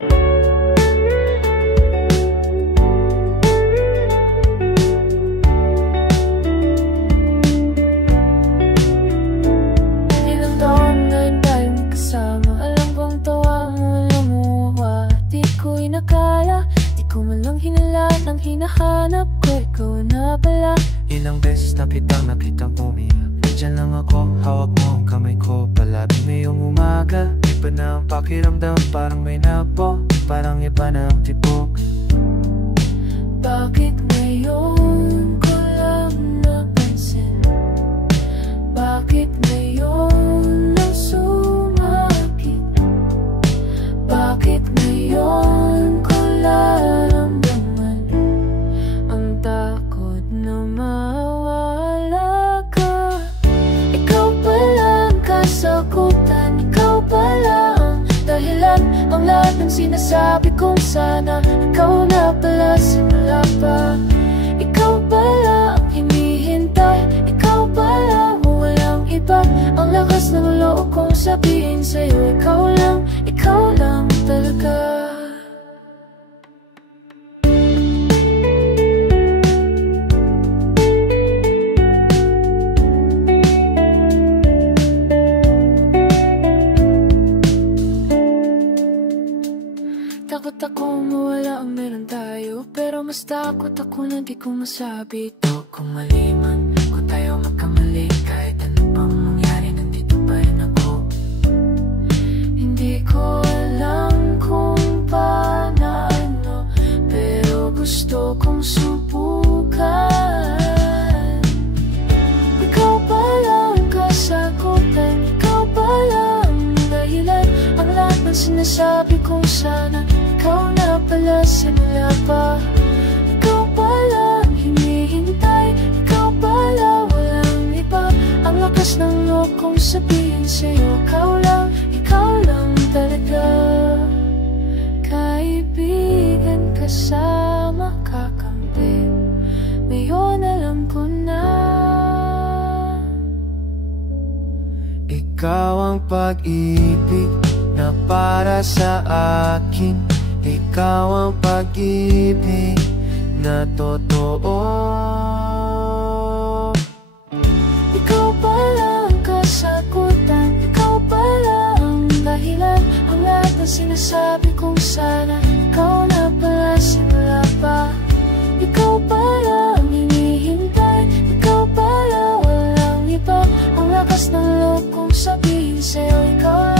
Ilang taon na tayo magkasama, alam kong tawa mo lumuha. Di ko'y nakala, di ko man lang hinalaan ang hinahanap ko, ikaw na pala. Ilang beses na kitang nakitang umiyak, nandiyan lang ako, hawak mo ang kamay ko palagi ngayong umaga. Iba na ang pakiramdam, parang may napo, parang iba na ang tibok. Bakit ngayon ko lang napansin? Bakit ngayon lang sumakit? Bakit ngayon ko laramdaman ang takot na mawala ka? Ikaw pala ang kasagutan, ikaw pala ang dahilan, ang lahat ng sinasabi kong sana ikaw na pala simula pa. Ikaw pala ang hinihintay, ikaw pala walang iba, ang lakas ng loob kong sabihin sa'yo, ikaw lang talaga. Takot ako mawala ang meron tayo, pero mas takot ako na di ko masabi ito. Kung mali man, kung tayo magkamali, kahit ano pang mangyari, nandito pa rin ako. Hindi ko alam kung paano, pero gusto kong subukan. Ikaw pala ang kasagutan, ikaw pala ang dahilan, ang lahat ng sinasabi kong sana ikaw na pala simula pa. Ikaw pala ang hinihintay, ikaw pala walang iba, ang lakas ng loob kong sabihin sa'yo, ikaw lang talaga. Kaibigan, kasama, kakampi, ngayon alam ko na. Ikaw ang pag-ibig na para sa akin, ikaw ang pag-ibig na totoo. Ikaw pala ang kasagutan, ikaw pala ang dahilan, ang lahat ng sinasabi kong sana ikaw na pala simula pa. Ikaw pala ang hinihintay, ikaw pala walang iba, ang lakas ng loob kong sabihin sa'yo, ikaw